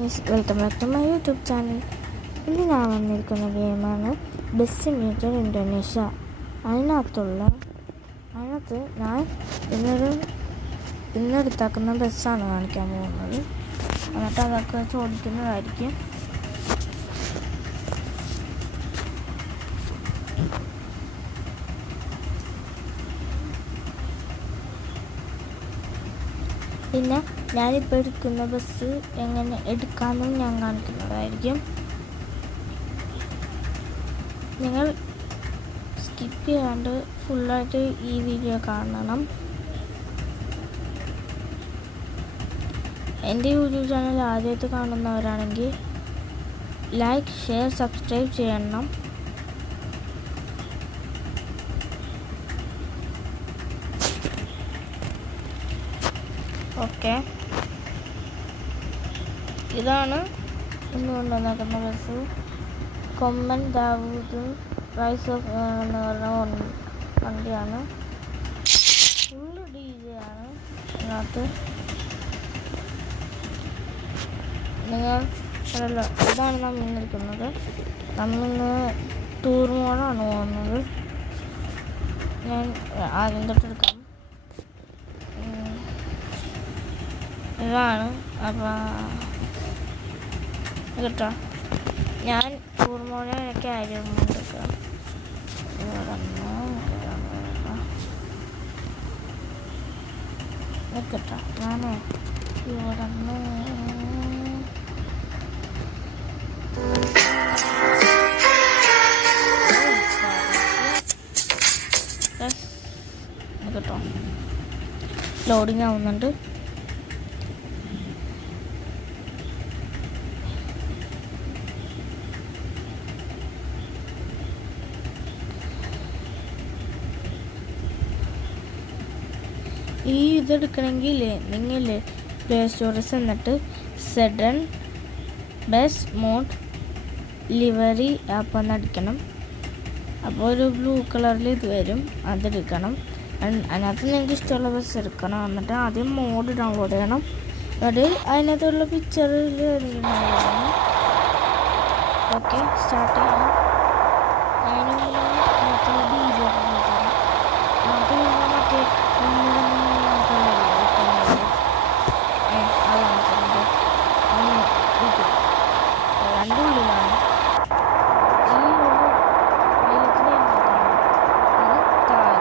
Welcome back to my YouTube channel. ഇന്ന് ഞാൻ വന്നിരിക്കുന്ന ഗെയിമാണ് ബസ് സിമുലേറ്റർ ഇന്തോനേഷ്യ. അതിനകത്ത് ഞാൻ ഇന്നെടുത്താക്കുന്ന ബസ്സാണ് കാണിക്കാൻ പോകുന്നത്. എന്നിട്ട് അതൊക്കെ ചോദിക്കുന്നതായിരിക്കും. പിന്നെ ഞാനിപ്പോൾ എടുക്കുന്ന ബസ് എങ്ങനെ എടുക്കാമെന്നും ഞാൻ കാണിക്കുന്നതായിരിക്കും. നിങ്ങൾ സ്കിപ്പ് ചെയ്യാണ്ട് ഫുള്ളായിട്ട് ഈ വീഡിയോ കാണണം. എൻ്റെ യൂട്യൂബ് ചാനൽ ആദ്യമായിട്ട് കാണുന്നവരാണെങ്കിൽ ലൈക്ക്, ഷെയർ, സബ്സ്ക്രൈബ് ചെയ്യണം. ഓക്കെ, ഇതാണ് ഇന്ന് കൊണ്ടുവന്നിരിക്കുന്ന ബസ്. കൊമ്മൻ ദാവൂദ് റൈസ് ഓഫ് എന്ന് പറഞ്ഞ വണ്ടിയാണ്. ഫുള്ള് DJ ആണ് ഇതിനകത്ത്. ഇതാണ് നമ്മൾ ഇന്നിരിക്കുന്നത്. നമ്മിന്ന് ടൂർ മോഡാണ് പോകുന്നത്. ഞാൻ ആദ്യം തൊട്ടെടുക്കാം. ഇതാണ് അപ്പം കേട്ടോ, ഞാൻ ടൂർ മോഡെ കാര്യം എടുക്കാം. കേട്ടോ, ഞാനേ ഇവിടെ കേട്ടോ ലോഡിങ് ആവുന്നുണ്ട്. ഈ ഇതെടുക്കണമെങ്കിൽ നിങ്ങൾ പ്ലേ സ്റ്റോറിൽ ചെന്നിട്ട് sedan bus mod livery app ഒന്ന് അടിക്കണം. അപ്പോൾ ഒരു ബ്ലൂ കളറിൽ ഇത് വരും, അതെടുക്കണം. അതിനകത്ത് നിങ്ങൾക്ക് ഇഷ്ടമുള്ള ബസ് എടുക്കണം. എന്നിട്ട് ആദ്യം മോഡ് ഡൗൺലോഡ് ചെയ്യണം. എന്നിട്ട് അതിനകത്തുള്ള പിക്ചറിൽ ഡൗൺലോഡ് ചെയ്യണം. ഓക്കെ, സ്റ്റാർട്ട് ചെയ്യണം. അതിന് രണ്ടുള്ളിലാണ് ഈ ഒരു വെള്ളത്തിൽ താഴെ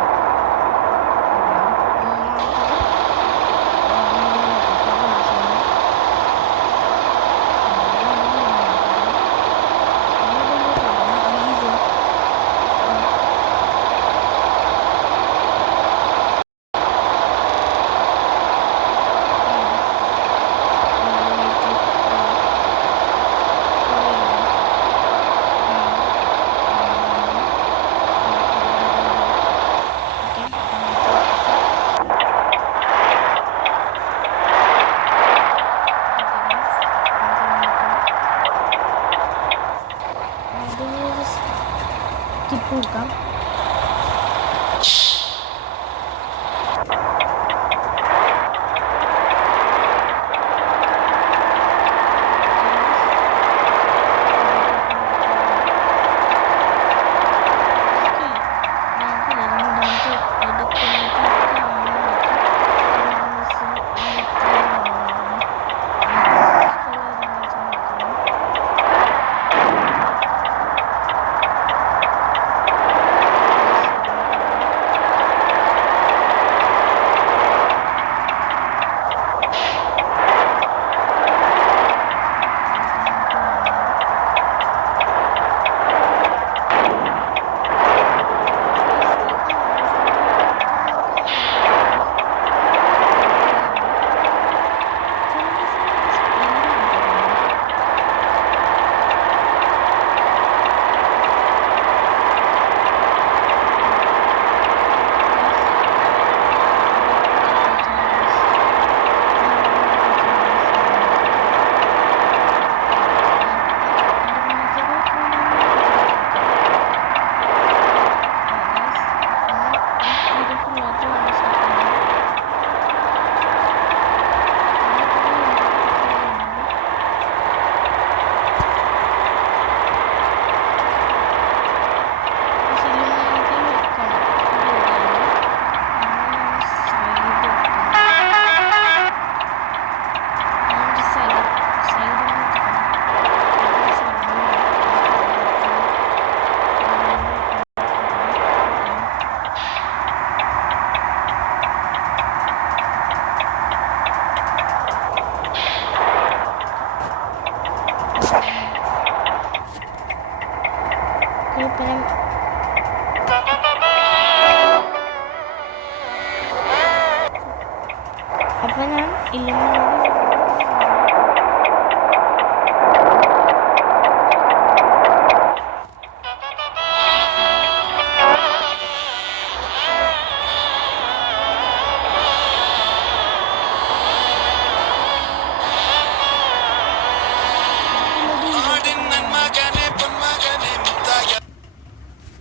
കൊടുക്കാം.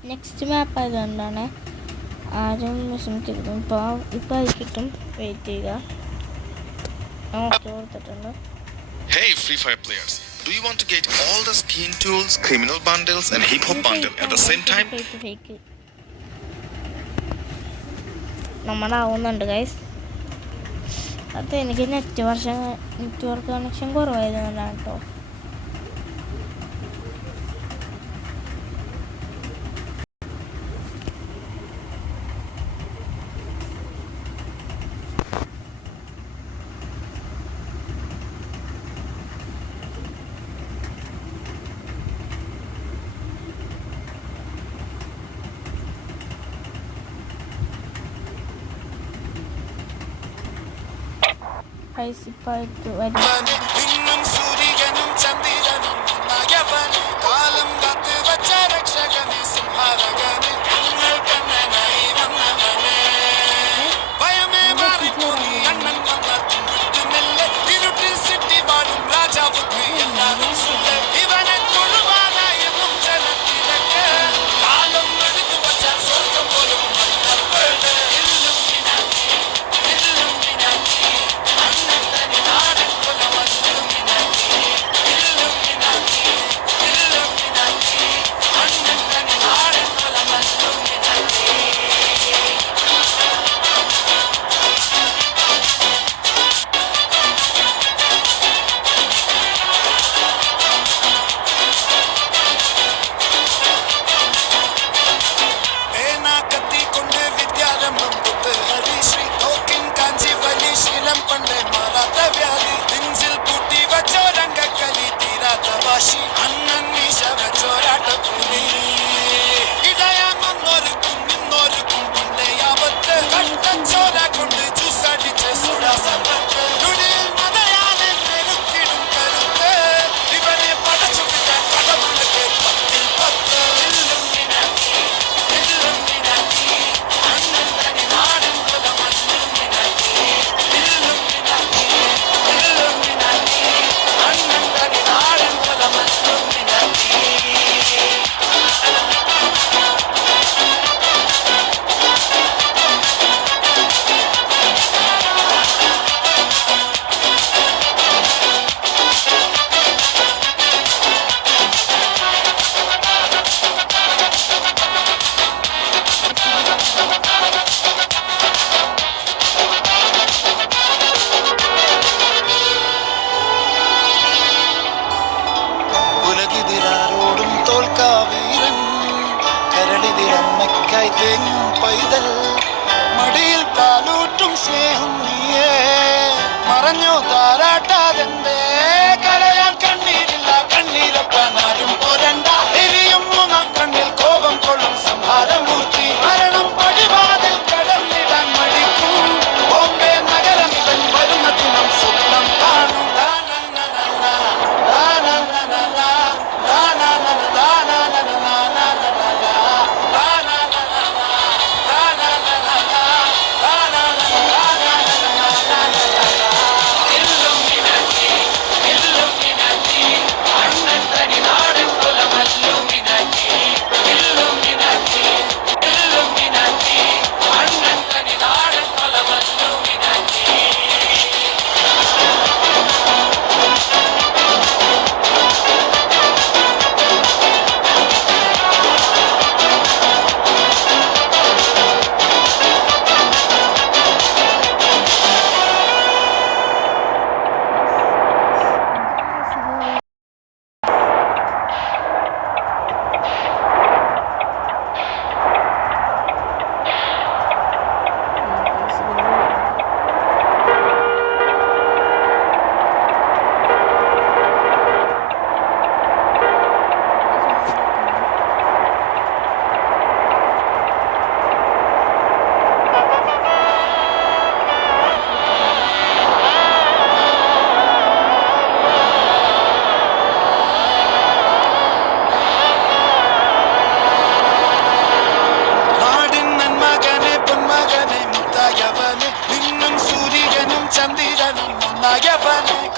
നെക്സ്റ്റ് മാപ്പ് ആയതുകൊണ്ടാണ് ആരും വിഷമിക്കരുത്. ഇപ്പോൾ അത് കിട്ടും, വെയിറ്റ് ചെയ്യുക. ഓക്കെ കൊടുത്തിട്ടുണ്ട്. Hey Free Fire players, do you want to get all the skin tools, criminal bundles and hip hop bundle at the same time? നമ്മളാവുന്നുണ്ട് ഗൈസ്. അത് എനിക്ക് നെറ്റ്വർക്ക് കണക്ഷൻ കുറവായതുകൊണ്ടാണ് കേട്ടോ. ഇന്നും സൂര്യനും ചന്ദ്രനും നയവൻ കാലം കാത്ത് വച്ച രക്ഷകനെ സിംഹാരകനെ ഞങ്ങൾക്കണ്ണനായി വന്നവനെ ഭയമേ മാറിപ്പോയി അണ്ണൻ വന്ന മെല്ലെ ഇരുട്ടിൽ സിറ്റി വാഴും രാജാവുക്ക് എല്ലാവരും സുല്ലെ ഇവനെ തൊഴുവാനായി എന്നും ജനത്തിരക്ക് കാലം എടുത്തു വച്ച സ്വർഗം പോലും പൈതൽ മടിയിൽ പാലൂറ്റും സ്നേഹം നീയേ മറഞ്ഞു താരാട്ടാതെന്തേ കരയാൻ കണ്ണീരില്ല കണ്ണീരപ്പാനാരും പോരണ്ട എരിയും മൂന്നാം കണ്ണിൽ കോപം കൊള്ളും സംഹാരമൂർത്തി മരണം പടിവാതിൽ കടന്നിടാൻ മടിക്കും ബോംബെ നഗരം ഇവൻ വരുന്ന ദിനം സ്വപ്നം കാണും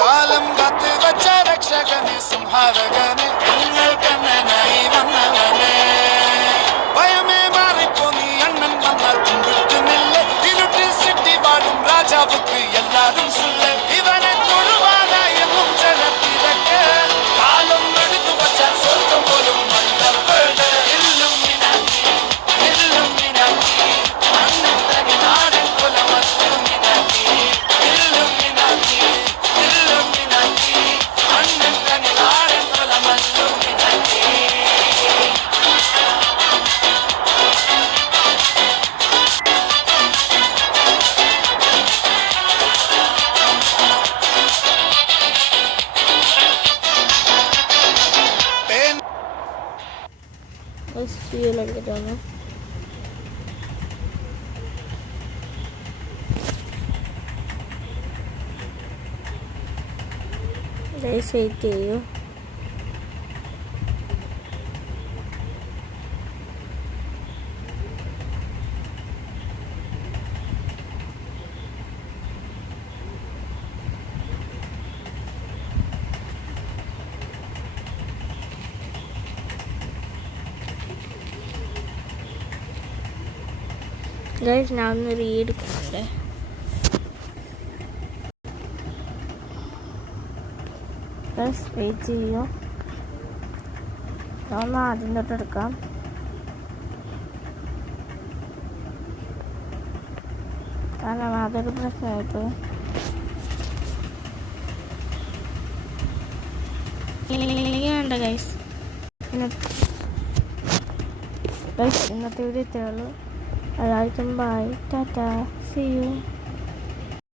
കാലം കാത്ത് വച്ച രക്ഷകനെ സംഹാരകനെ ഞങ്ങൾക്കണ്ണനായി വന്നവനെ ഫ്യൂലടിക്കട്ടെ ഒന്ന്. വെയിറ്റ് ചെയ്യൂ. ഗൈസ് ഞാൻ ഒന്ന് റീഎടുക്കുന്നുണ്ട്. ഗൈസ് വെയിറ്റ് ചെയ്യൂ. ഞാൻ ഒന്ന് ആദ്യം തൊട്ടെടുക്കാം. കാരണം അതൊരു പ്രശ്നമായിപ്പോയി. വേണ്ട ഗൈസ്. ഇന്നത്തെ വീഡിയോ ഇത്രേ ഉള്ളൂ. എല്ലാവർക്കും ബൈ, ടാറ്റാ, സീ യു.